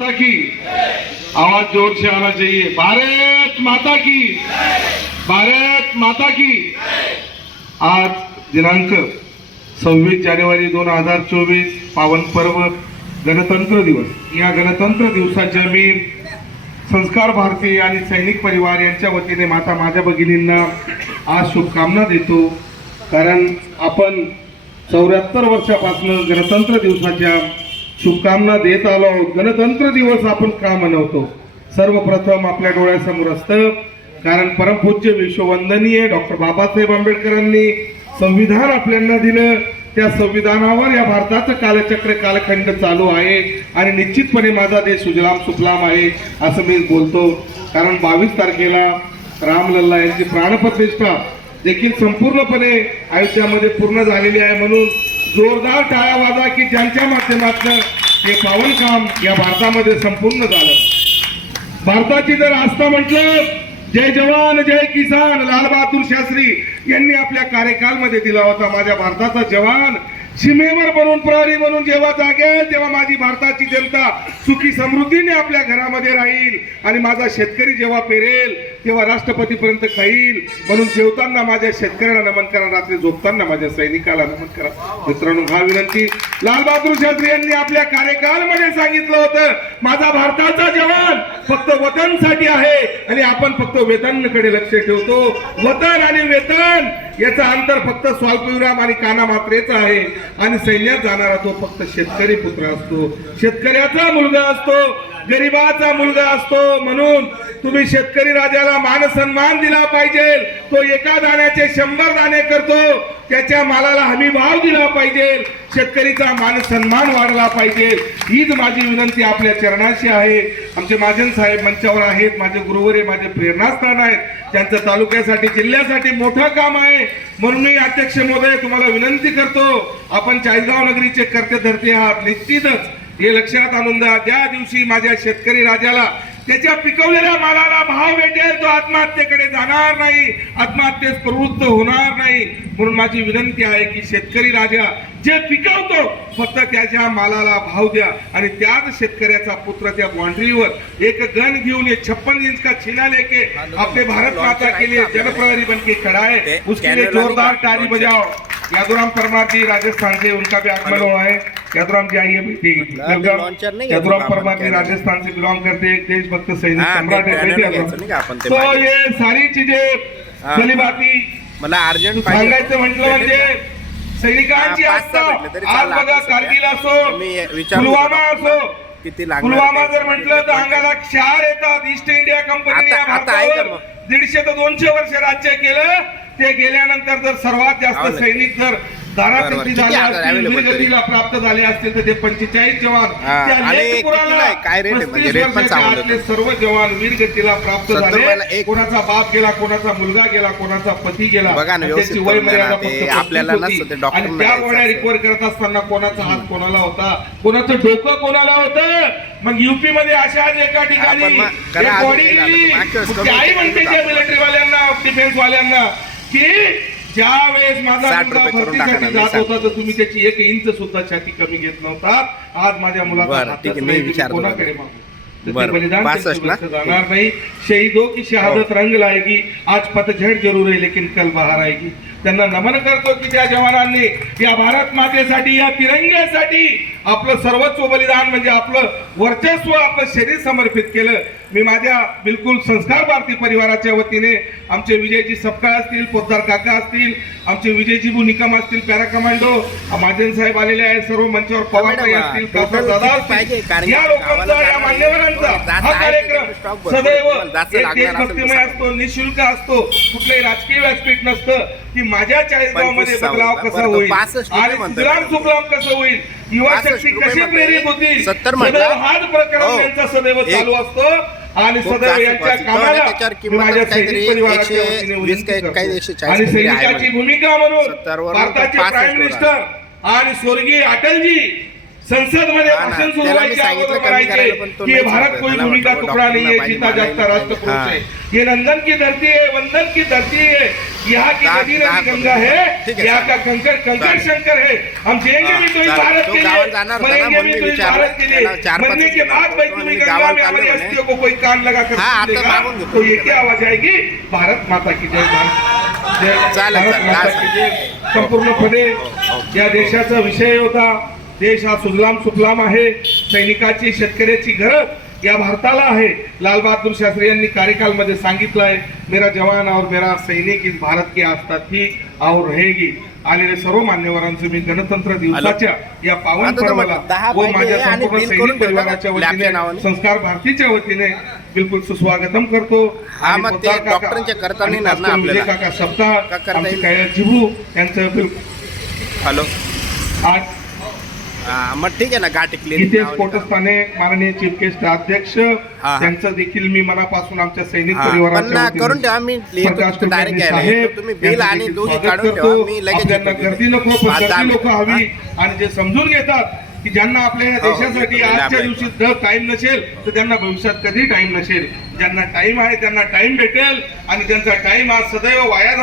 माता की आवाज जोर से आना चाहिए। भारत माता की, भारत माता की। आज दिनांक 26 जानेवारी 2024 पावन पर्व गणतंत्र दिवस। या गणतंत्र दिवसाच्या मी संस्कार भारती आणि सैनिक परिवार यांच्या वतीने माता माझ्या भगिनींना आज शुभकामना देतो। कारण आपण 74 वर्षापासून गणतंत्र दिवसाच्या शुभकामना देत आलो आहोत। गणतंत्र दिवस आपण का मनवतो? सर्वप्रथम आपल्या डोळ्यासमोर असतं, कारण परमपूज्य विश्ववंदनीय डॉक्टर बाबासाहेब आंबेडकरांनी संविधान आपल्याला दिलं। त्या संविधानावर या भारताचं कालचक्र कालखंड चालू आहे आणि निश्चितपणे माझा देश सुजलाम सुफलाम आहे असं मी बोलतो। कारण 22 तारखेला रामलल्ला यांची प्राणप्रतिष्ठा देखील संपूर्णपणे अयोध्यामध्ये पूर्ण झालेली आहे। म्हणून जोरदार टाळ्या वाजा की ज्यांच्या माध्यमातून हे पावन काम या भारतामध्ये संपूर्ण झालं। भारताची जर आस्था म्हटलं, जय जवान जय किसान लाल बहादूर शास्त्री यांनी आपल्या कार्यकाळमध्ये दिला होता। माझ्या भारताचा जवान सीमेवर बनून प्रहरी म्हणून जेव्हा जागेल तेव्हा माझी भारताची जनता सुखी समृद्धीने आपल्या घरामध्ये राहील आणि माझा शेतकरी जेव्हा पेरेल तेव्हा राष्ट्रपतीपर्यंत खाईल। म्हणून जेवताना माझ्या शेतकऱ्याला नमन करा, रात्री झोपताना माझ्या सैनिकाला नमन करा। मित्रांनो, हा विनंती लाल बहादूर शास्त्री यांनी आपल्या कार्यकाळामध्ये सांगितलं होतं, माझा भारताचा जवान फक्त वतनसाठी आहे आणि आपण फक्त वेतनाकडे लक्ष ठेवतो। वतन आणि वेतन याचा अंतर फक्त स्वाल्पविराम आणि काना मात्रेचा आहे आणि सैन्यात जाणारा तो फक्त शेतकरी पुत्र असतो, शेतकऱ्याचा मुलगा असतो, गरीबाचा मुलगा असतो। म्हणून तुम्ही शेतकरी राजाला मान सन्मान दिला पाहिजे। तो एका दाण्याचे 100 दाणे करतो, त्याच्या मालाला हमी भाव दिला पाहिजे, शेतकरीचा मान सन्मान वाढला पाहिजे। हीच माझी विनंती आपल्या चरणाशी आहे। आमचे महाजन साहेब मंचावर आहेत, माझे गुरुवरे माझे प्रेरणास्थान आहेत, त्यांचं तालुक्यासाठी जिल्ह्यासाठी मोठं काम आहे। म्हणून मी अध्यक्ष महोदय तुम्हाला विनंती करतो, आपण चाळीसगाव नगरीचे कर्ते धरते आहात, निश्चितच हे लक्षात आणून द्या। ज्या दिवशी माझ्या शेतकरी राजाला त्याच्या पिकवलेल्या मालाला भाव भेटेल तो आत्महत्येकडे जाणार नाही, आत्महत्येस प्रवृत्त होणार नाही। म्हणून माझी विनंती आहे की शेतकरी राजा जे पिकवतो फक्त त्याच्या मालाला भाव द्या आणि त्याच शेतकऱ्याचा पुत्र त्या बाउंड्रीवर एक गन घेऊन ये 56 इंच का छीना लेके अपने भारत माता के लिए जनप्रहरी बन के खड़ा है, उसके लिए जोरदार ताली बजाओ। यादुराम परमार जी राजस्थान से, उनका भी आगमन हुआ है। यादुराम जी आइए बेटी। यादुराम परमार जी राजस्थान से बिलोंग करते हैं, देशभक्त सैनिक सम्राट है। तो ये सारी चीजें चली बाती मला अर्जंट सांगायचं म्हटलं म्हणजे सैनिकांची आस्था। आज बघा, कारगिल असो, पुलवामा असो, पुलवामा जर म्हटलं तर अंगाला क्षार येतात। ईस्ट इंडिया कंपनीने या भारतावर 150 ते 200 वर्ष राज्य केलं। ते गेल्यानंतर जर सर्वात जास्त सैनिक जर दारावरती झाले असतील, वीरगतीला प्राप्त झाले असतील तर ते 45 जवान त्या लेखपुराला 35 वर्षाच्या आतले सर्व जवान वीरगतीला प्राप्त झाले। कोणाचा बाप गेला, कोणाचा मुलगा गेला, कोणाचा पती गेला, त्याची वय मर्यादा फक्त आपल्याला नसतं। आणि त्या गोळ्या रिकव्हर करत असताना कोणाचा हात कोणाला होता, कोणाचं डोकं कोणाला होतं। मग युपी मध्ये अशा एका ठिकाणी बॉडी गेली, आई म्हणते त्या मिलिटरी वाल्यांना, डिफेन्स वाल्यांना की ज्या वेळेस माझा मुलगा भरतीसाठी जात होता तर तुम्ही त्याची 1 इंच सुद्धा छाती कमी घेत नव्हता। आज माझ्या मुलाचा कोणाकडे बलिदान जाणार नाही। शहीदों की शहादत रंग लाएगी, आज पतझड़ जरूर है लेकिन कल बाहर आएगी। त्यांना नमन करतो की त्या जवानांनी या भारत मातेसाठी, या तिरंग्यासाठी आपलं सर्वस्व बलिदान म्हणजे आपलं वर्चस्व, आपलं शरीर समर्पित केलं। मी माझ्या बिलकुल संस्कार भारती परिवाराच्या वतीने आमचे विजयजी सपकाळ असतील, पोद्दार काका असतील, आमचे विजयजी निकम असतील, पॅरा कमांडो महाजन साहेब आलेले आहेत, सर्व मंचावर पवारताई असतील, प्रसाद दादा असतील, या लोकांचा, या मान्यवरांचा हा कार्यक्रम सदैव देशभक्तिमय असतो, निशुल्क असतो, कुठलंही राजकीय व्यासपीठ नसतं की माझ्या चाळीसगावमध्ये बदलाव कसा होईल आणि सुजलाम सुफलाम कसं होईल, युवा शक्ती कशी प्रेरित होतील, सदैव हाच प्रकरण त्यांचा सदैव चालू असतो। आणि सदैव यांच्या कामाला माझ्या सैनिक परिवाराच्या वतीने विनंती करतो। आणि सैनिकाची भूमिका म्हणून भारताचे प्राईम मिनिस्टर आणि स्वर्गीय अटलजी संसद मध्ये हा ना, भाषण सुरू त्याला मी व्हायच्या सांगितलं अगोदर कमी करायला, पण म्हणायचे तो की नाही भारत सांगत. कोई त्याला भूमि का म्हटलं, टुकड़ा नहीं है, डॉक्टर जीता बाई जागता राष्ट्र पुरुष हाँ। है, ये नंदन की धरती है, वंदन की धरती है, यहाँ की दाग- नदी दाग- नदी गंगा है, ठीक है, यहाँ का सर। कंकर कंकर चालेल। शंकर है, हम जिएंगे भी तो इस चालेल. भारत तो के गावात लिए, जाणार होता ना, मरेंगे म्हणून भी मी तो इस विचारलं. भारत के लिए, त्याला 4-5 मरने के बाद भाई तुम्हें मी गंगा गावात में चाललो हमारी म्हणे. अस्थियों को कोई कान लगा कर हाँ, आता सुनेगा, मागून घेतो तो मी ये त्याला. क्या आवाज आएगी, भारत माता की जय, जय चालेल, भारत चालेल. माता की जय. संपूर्णपणे या देशाचा विषय होता. देश हा सुजलाम सुफलाम आहे. सैनिकाची शेतकऱ्याची गरज या भारताला आहे. लाल बहादूर शास्त्री यांनी कार्यकालमध्ये सांगितलं आहे, मेरा जवान और मेरा सैनिक इस भारत की आस्था थी और रहेगी. आलेले सर्व मान्यवरांचे मी गणतंत्र दिवसाच्या या पावन आता तर पर्वाला म्हटलं, 10 व माझ्या पाहिजे आणि संपूर्ण बिल करून सैनिक ठेवलं ना, परिवाराच्या लॅबच्या वतीने, नावाने. संस्कार भारतीच्या वतीने बिलकुल सुस्वागतम करतो. हा, आणि मग ते पोद्दार काका डॉक्टरांच्या करता आणि नाही ना डॉक्टर विजय आपल्याला. काका सप्ताह, का करता आमचे येईल? कैलास जिबू यांचं हॅलो आज हा, मग ठीक आहे ना गाठी इथे क्लिअर स्फोटस्थाने माननीय चीफ गेस्ट अध्यक्ष हा. त्यांचं देखील मी मनापासून आमच्या सैनिक हा, पण परिवाराच्या करून वतीने ठेवा, मी प्रकाश लिहितो डायरेक्ट कुलकर्णी घ्यायला साहेब येतो. तुम्ही बिल यांचं आणि देखील दोन्ही स्वागत काढून ठेवा, करतो. मी लगेच आपल्याला येतो. गर्दी नको, पण 5-10 गर्दी लोक हवी हा. आणि जे समजून घेतात की ज्यांना आपल्या या हो, हो, देशासाठी येतो. आजच्या आपल्या दिवशी जर टाइम नसेल तर त्यांना भविष्यात कधी टाइम नसेल. ज्यांना टाइम आहे त्यांना टाइम भेटेल आणि ज्यांचा टाइम आज सदैव वाया